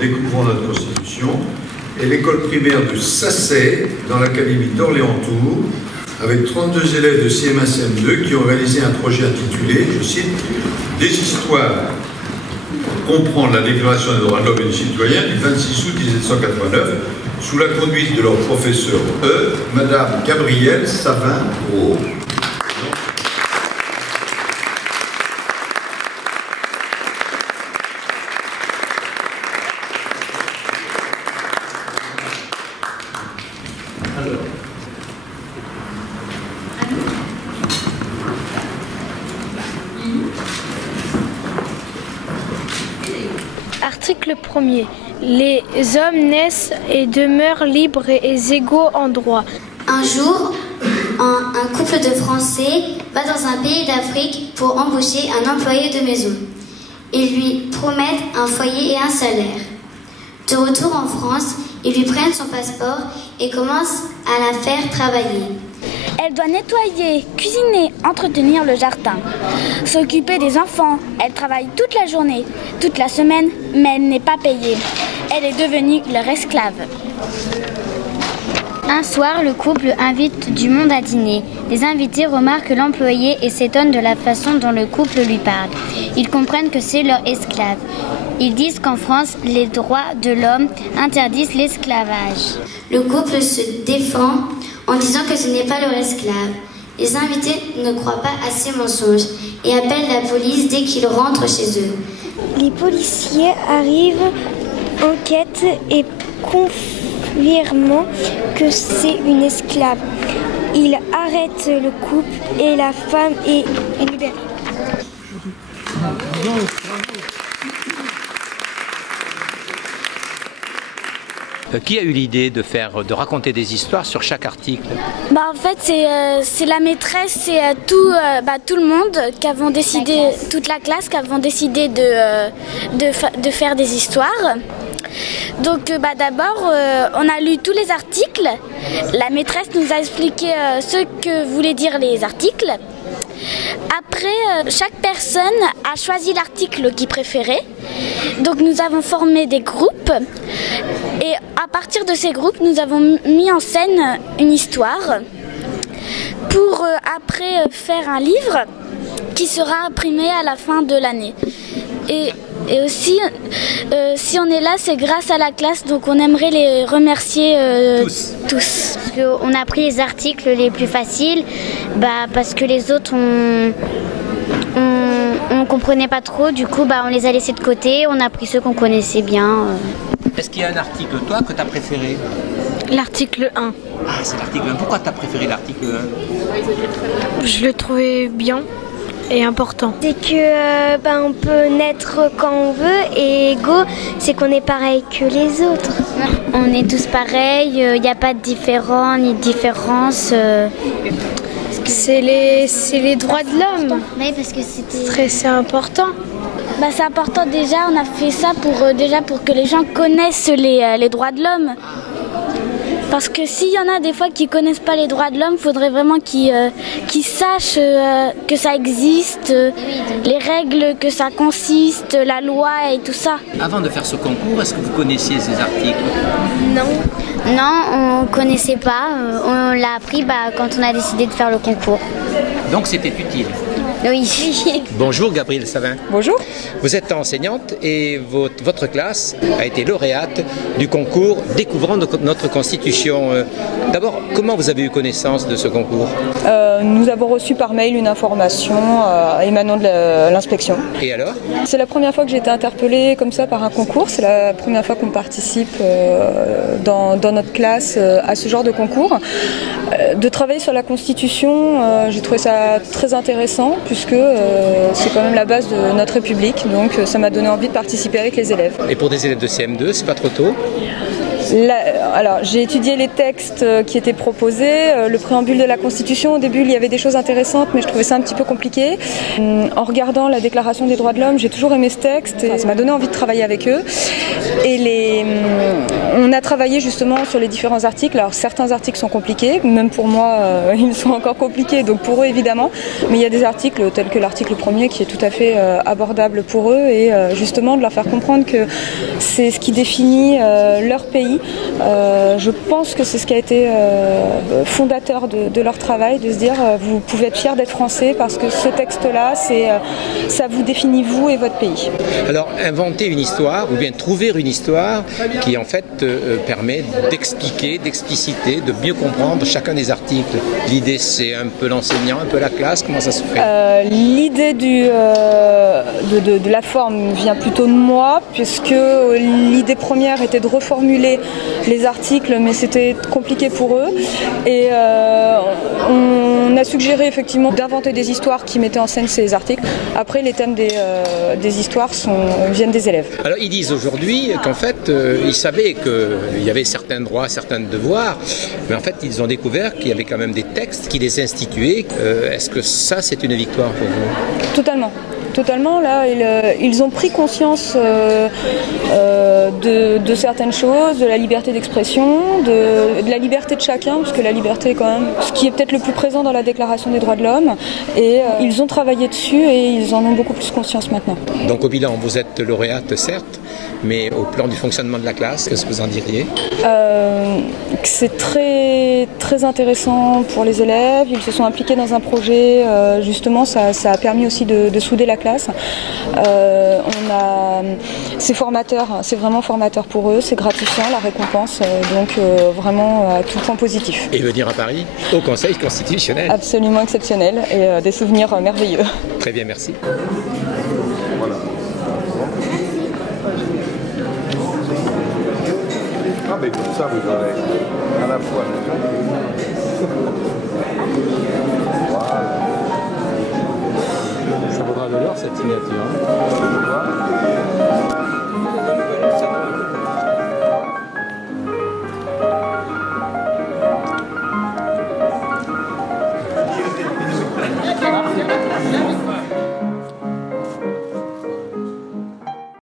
Découvrons notre Constitution et l'école primaire de Sacet dans l'académie d'Orléans-Tours avec 32 élèves de CM1 CM2 qui ont réalisé un projet intitulé, je cite, « Des histoires pour comprendre la Déclaration des droits de l'homme et du citoyen du 26 août 1789 sous la conduite de leur professeur Madame Gabrielle Savin-Roux. » Article 1er. Les hommes naissent et demeurent libres et égaux en droit. Un jour, un couple de Français va dans un pays d'Afrique pour embaucher un employé de maison. Ils lui promettent un foyer et un salaire. De retour en France, ils lui prennent son passeport et commencent à la faire travailler. Elle doit nettoyer, cuisiner, entretenir le jardin, s'occuper des enfants. Elle travaille toute la journée, toute la semaine, mais elle n'est pas payée. Elle est devenue leur esclave. Un soir, le couple invite du monde à dîner. Les invités remarquent l'employé et s'étonnent de la façon dont le couple lui parle. Ils comprennent que c'est leur esclave. Ils disent qu'en France, les droits de l'homme interdisent l'esclavage. Le couple se défend en disant que ce n'est pas leur esclave. Les invités ne croient pas à ces mensonges et appellent la police dès qu'ils rentrent chez eux. Les policiers arrivent, enquêtent et confirment que c'est une esclave. Ils arrêtent le couple et la femme est libérée. Qui a eu l'idée de raconter des histoires sur chaque article? En fait, c'est la maîtresse et tout le monde qui avons décidé, toute la classe qui avons décidé de faire des histoires. Donc d'abord, on a lu tous les articles. La maîtresse nous a expliqué ce que voulaient dire les articles. Après, chaque personne a choisi l'article qu'il préférait. Donc nous avons formé des groupes. Et à partir de ces groupes, nous avons mis en scène une histoire pour après faire un livre qui sera imprimé à la fin de l'année. Et aussi, si on est là, c'est grâce à la classe, donc on aimerait les remercier tous. On a pris les articles les plus faciles, parce que les autres, on comprenait pas trop, du coup on les a laissés de côté, on a pris ceux qu'on connaissait bien. Est-ce qu'il y a un article, toi, que tu as préféré? L'article 1. Ah, c'est l'article 1. Pourquoi tu as préféré l'article 1? Je le trouvais bien et important. C'est que on peut naître quand on veut et égaux, c'est qu'on est pareil que les autres. On est tous pareils, il n'y a pas de différents ni de différence. C'est les droits de l'homme. Oui, parce que c'est important. C'est important déjà, on a fait ça pour que les gens connaissent les droits de l'homme. Parce que s'il y en a des fois qui ne connaissent pas les droits de l'homme, il faudrait vraiment qu'ils sachent que ça existe, les règles que ça consiste, la loi et tout ça. Avant de faire ce concours, est-ce que vous connaissiez ces articles? Non, on ne connaissait pas. On l'a appris quand on a décidé de faire le concours. Donc c'était utile? Oui. Bonjour Gabrielle Savin. Bonjour. Vous êtes enseignante et votre classe a été lauréate du concours Découvrons notre Constitution. D'abord, comment vous avez eu connaissance de ce concours? Nous avons reçu par mail une information émanant de l'inspection. Et alors? C'est la première fois que j'ai été interpellée comme ça par un concours. C'est la première fois qu'on participe dans notre classe à ce genre de concours. De travailler sur la Constitution, j'ai trouvé ça très intéressant puisque c'est quand même la base de notre République. Donc ça m'a donné envie de participer avec les élèves. Et pour des élèves de CM2, c'est pas trop tôt? Alors, j'ai étudié les textes qui étaient proposés, le préambule de la Constitution. Au début, il y avait des choses intéressantes, mais je trouvais ça un petit peu compliqué. En regardant la Déclaration des droits de l'homme, j'ai toujours aimé ce texte et ça m'a donné envie de travailler avec eux. Et on a travaillé justement sur les différents articles. Alors certains articles sont compliqués, même pour moi ils sont encore compliqués, donc pour eux évidemment, mais il y a des articles tels que l'article 1er qui est tout à fait abordable pour eux, et justement de leur faire comprendre que c'est ce qui définit leur pays. Je pense que c'est ce qui a été fondateur de leur travail, de se dire vous pouvez être fiers d'être français parce que ce texte-là, ça vous définit vous et votre pays. Alors inventer une histoire ou bien trouver une histoire qui en fait permet d'expliquer, d'expliciter, de mieux comprendre chacun des articles. L'idée c'est un peu l'enseignant, un peu la classe, comment ça se fait? L'idée de la forme vient plutôt de moi, puisque l'idée première était de reformuler les articles, mais c'était compliqué pour eux. Et on a suggéré effectivement d'inventer des histoires qui mettaient en scène ces articles. Après, les thèmes des histoires viennent des élèves. Alors ils disent aujourd'hui qu'en fait, ils savaient qu'il y avait certains droits, certains devoirs, mais en fait ils ont découvert qu'il y avait quand même des textes qui les instituaient. Est-ce que ça c'est une victoire pour vous? Totalement. Totalement, là, ils ont pris conscience de certaines choses, de la liberté d'expression, de la liberté de chacun, parce que la liberté est quand même ce qui est peut-être le plus présent dans la Déclaration des droits de l'homme, et ils ont travaillé dessus et ils en ont beaucoup plus conscience maintenant. Donc au bilan, vous êtes lauréate certes, mais au plan du fonctionnement de la classe, qu'est-ce que vous en diriez? C'est très, très intéressant pour les élèves, ils se sont impliqués dans un projet, justement ça a permis aussi de souder la classe. C'est formateur, c'est vraiment formateur pour eux, c'est gratifiant la récompense, donc vraiment à tout point positif. Et venir à Paris, au Conseil constitutionnel? Absolument exceptionnel et des souvenirs merveilleux. Très bien, merci. Voilà. Ah mais comme ça vous aurez à la fois voilà. Ça vaudra de l'or cette signature. Voilà.